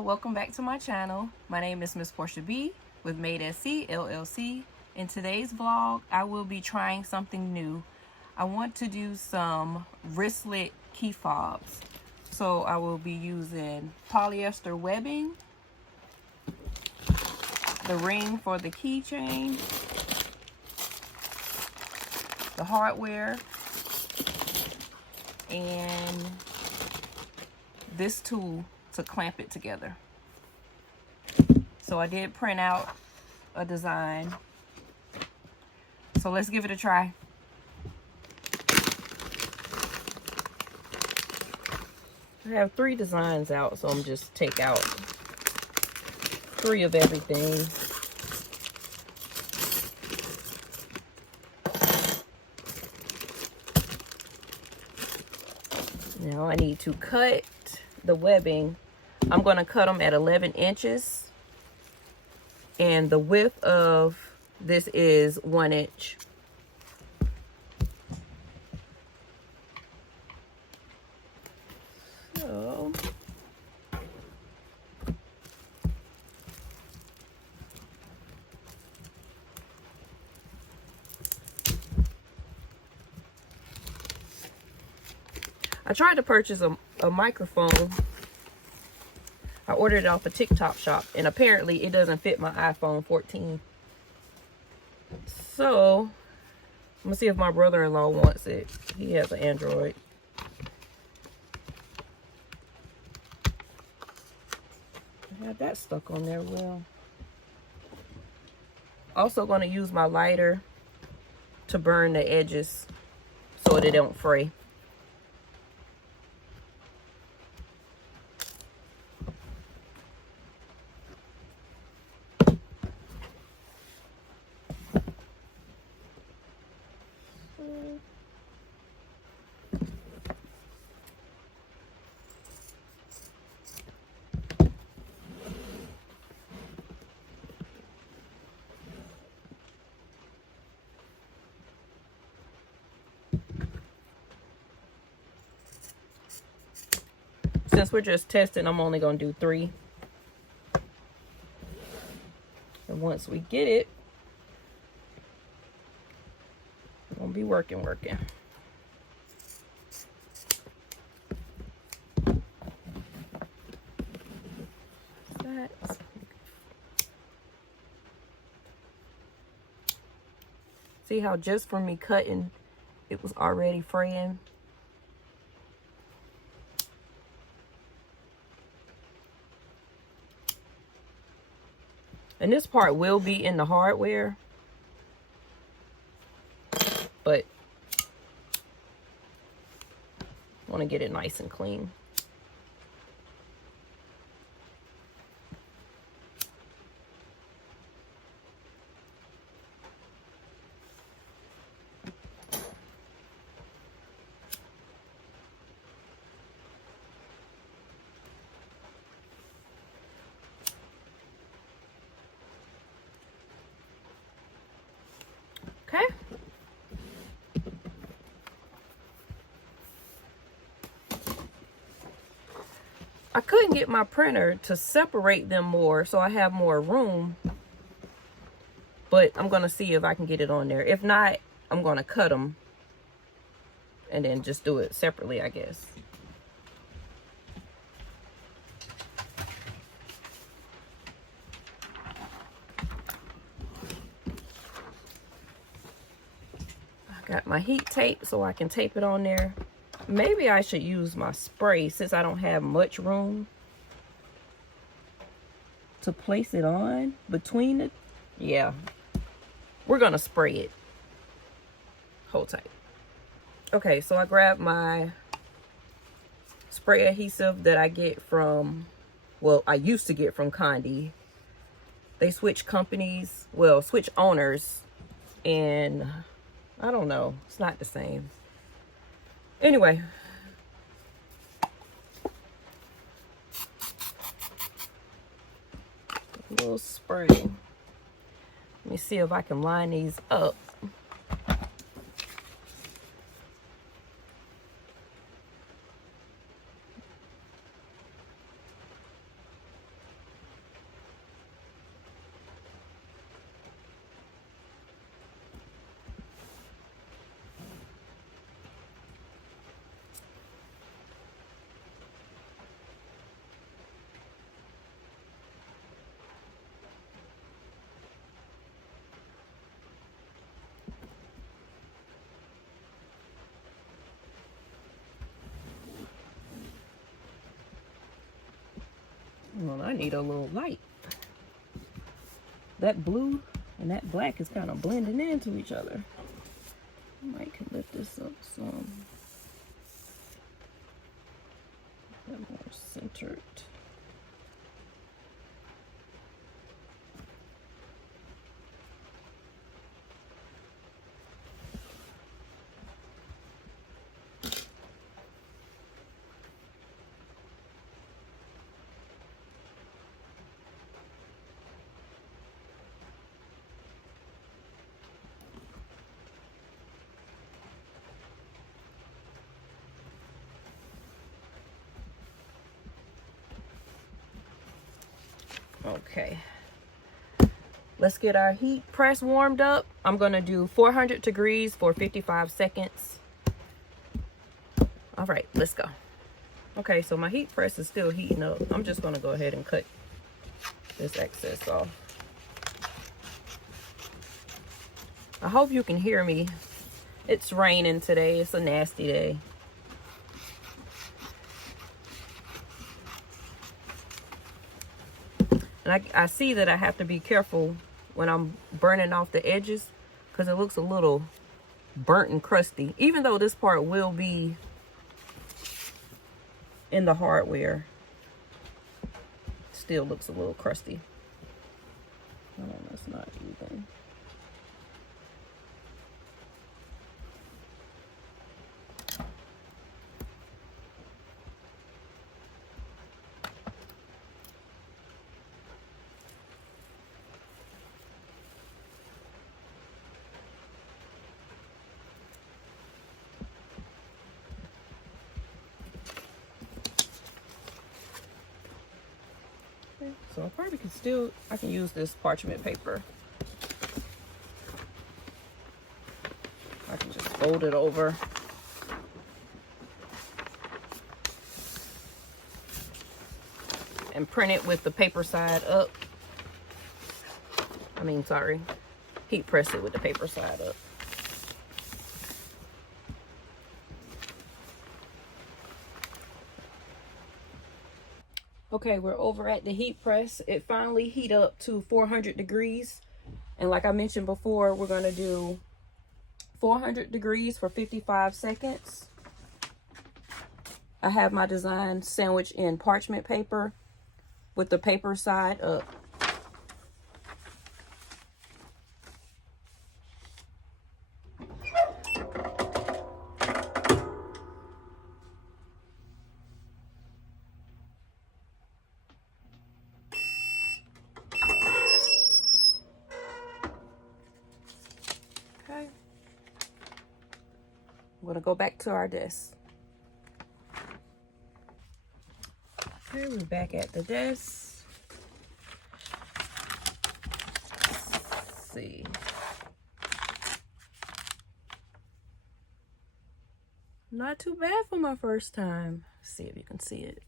y'all, welcome back to my channel. My name is Miss Portia B with Made SC LLC. In today's vlog, I will be trying something new. I want to do some wristlet key fobs. So I will be using polyester webbing, the ring for the keychain, the hardware, and this tool to clamp it together. So I did print out a design. So let's give it a try. I have 3 designs out, so I'm just take out 3 of everything. Now I need to cut the webbing. I'm going to cut them at 11 inches. And the width of this is 1 inch. So I tried to purchase a microphone. I ordered it off a TikTok shop, and apparently it doesn't fit my iPhone 14. So I'm gonna see if my brother-in-law wants it. He has an Android. I had that stuck on there well. Also gonna use my lighter to burn the edges so they don't fray. Since we're just testing, I'm only going to do 3. And once we get it, we're going to be working. See how just from me cutting, it was already fraying? And this part will be in the hardware, but I want to get it nice and clean. Okay. I couldn't get my printer to separate them more so I have more room, but I'm going to see if I can get it on there. If not, I'm going to cut them and then just do it separately, I guess. Got my heat tape so I can tape it on there. Maybe I should use my spray since I don't have much room to place it on between it. Yeah, we're gonna spray it. Hold tight. Okay, so I grabbed my spray adhesive that I get from, well, I used to get from Condi. They switch companies, well, switch owners, and I don't know. It's not the same. Anyway. A little spray. Let me see if I can line these up. Well, I need a little light. That blue and that black is kind of blending into each other. I might can lift this up some. Get more centered. Okay, let's get our heat press warmed up. I'm gonna do 400 degrees for 55 seconds. All right, let's go. Okay, so my heat press is still heating up. I'm just gonna go ahead and cut this excess off. I hope you can hear me. It's raining today. It's a nasty day. And I see that I have to be careful when I'm burning off the edges because it looks a little burnt and crusty. Even though this part will be in the hardware, still looks a little crusty. Oh, that's not even. So I probably can still, I can use this parchment paper. I can just fold it over. And print it with the paper side up. I mean, sorry, heat press it with the paper side up. Okay, we're over at the heat press. It finally heat up to 400 degrees. And like I mentioned before, we're gonna do 400 degrees for 55 seconds. I have my design sandwiched in parchment paper with the paper side up. Okay. We're gonna go back to our desk. Okay, we're back at the desk. Let's see. Not too bad for my first time. Let's see if you can see it.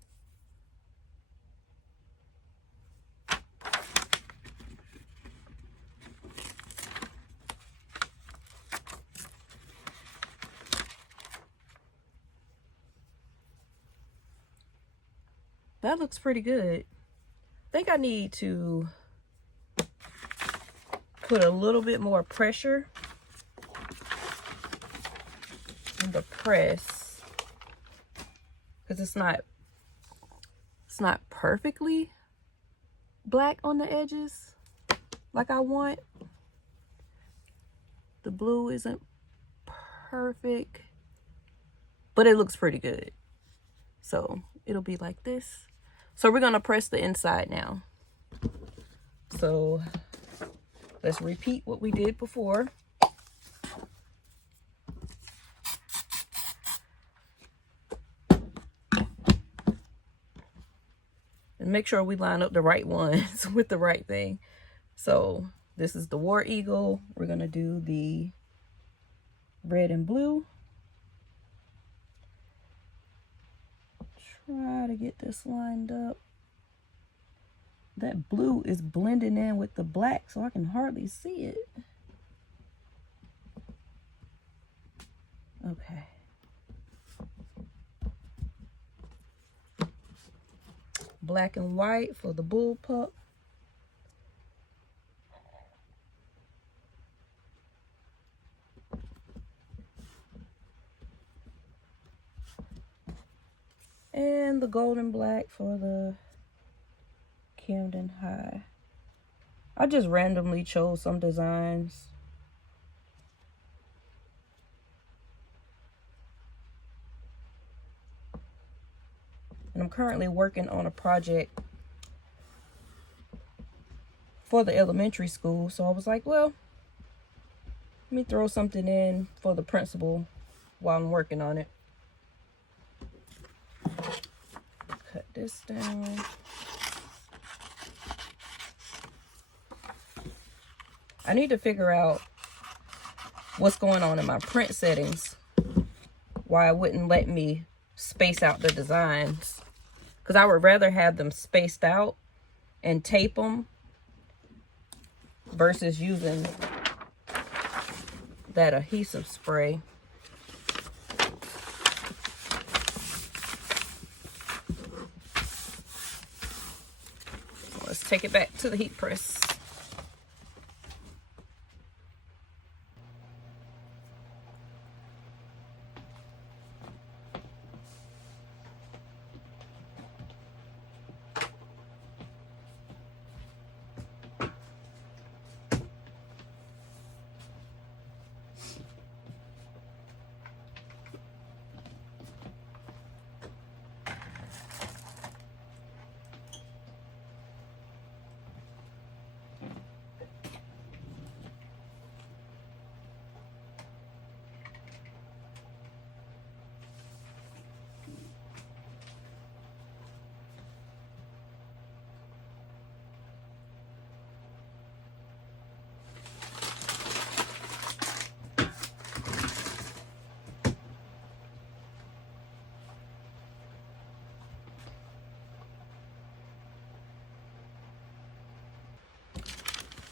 That looks pretty good. I think I need to put a little bit more pressure in the press because it's not perfectly black on the edges like I want. The blue isn't perfect, but it looks pretty good. So it'll be like this. So we're gonna press the inside now. So let's repeat what we did before. And make sure we line up the right ones with the right thing. So this is the War Eagle. We're gonna do the red and blue. Try to get this lined up. That blue is blending in with the black, so I can hardly see it. Okay. black and white for the bullpup. And the golden black for the Camden High. I just randomly chose some designs. And I'm currently working on a project for the elementary school. So I was like, well, let me throw something in for the principal while I'm working on it. Cut this down. I need to figure out what's going on in my print settings, why it wouldn't let me space out the designs, because I would rather have them spaced out and tape them versus using that adhesive spray. So let's take it back to the heat press.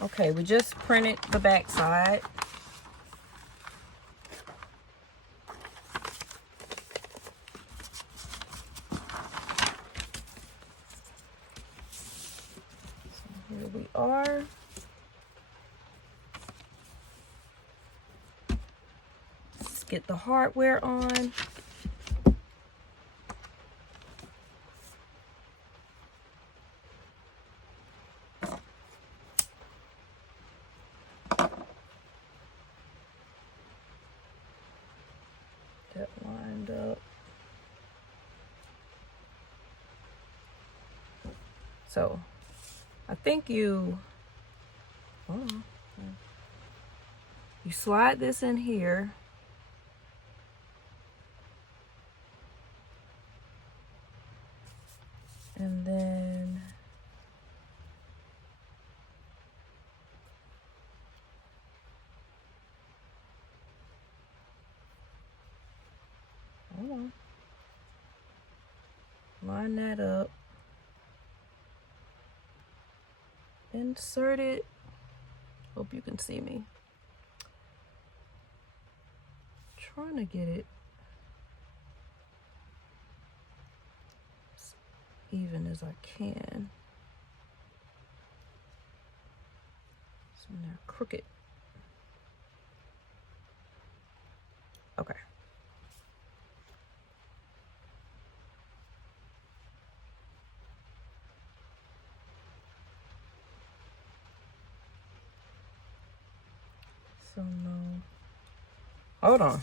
Okay, we just printed the back side. So here we are. Let's get the hardware on. That lined up. So I think you slide this in here. And then line that up. Insert it. Hope you can see me. Trying to get it as even as I can. Some there crooked. Okay. So no. Hold on.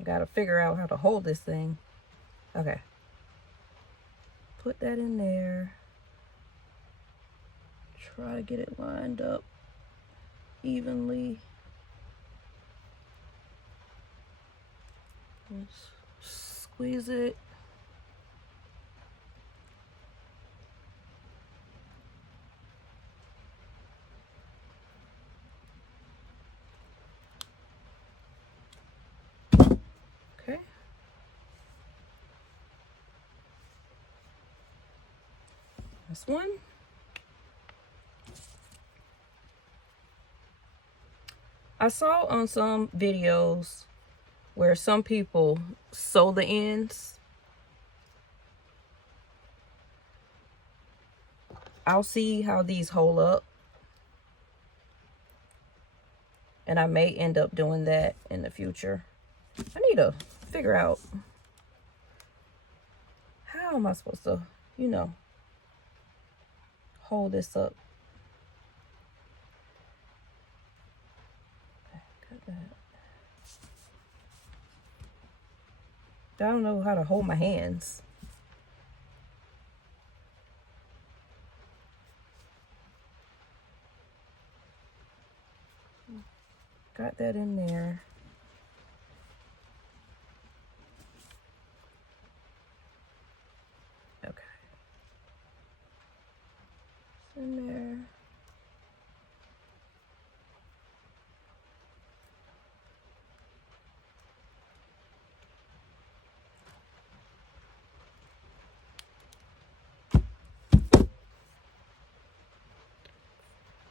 I gotta figure out how to hold this thing. Okay. Put that in there. Try to get it lined up evenly. Just squeeze it. Okay. This one. I saw on some videos where some people sew the ends. I'll see how these hold up. And I may end up doing that in the future. I need to figure out how am I supposed to, you know, hold this up. Got that. I don't know how to hold my hands. Got that in there. Okay. It's in there.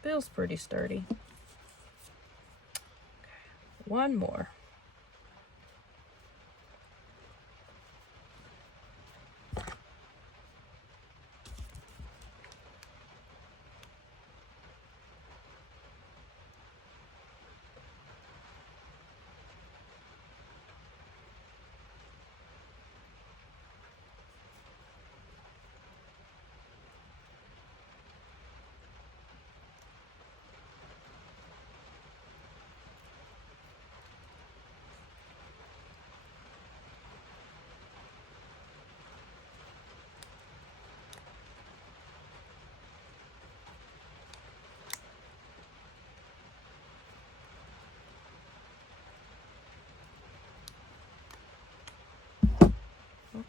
Feels pretty sturdy. Okay. One more.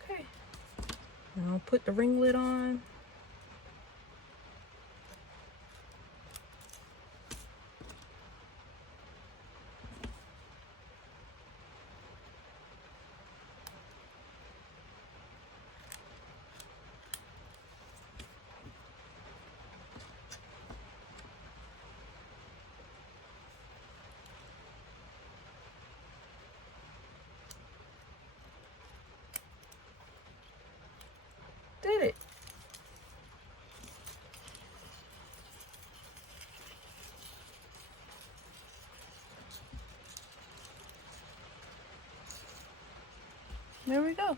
Okay. Now I'll put the ringlet on. Did it. There we go.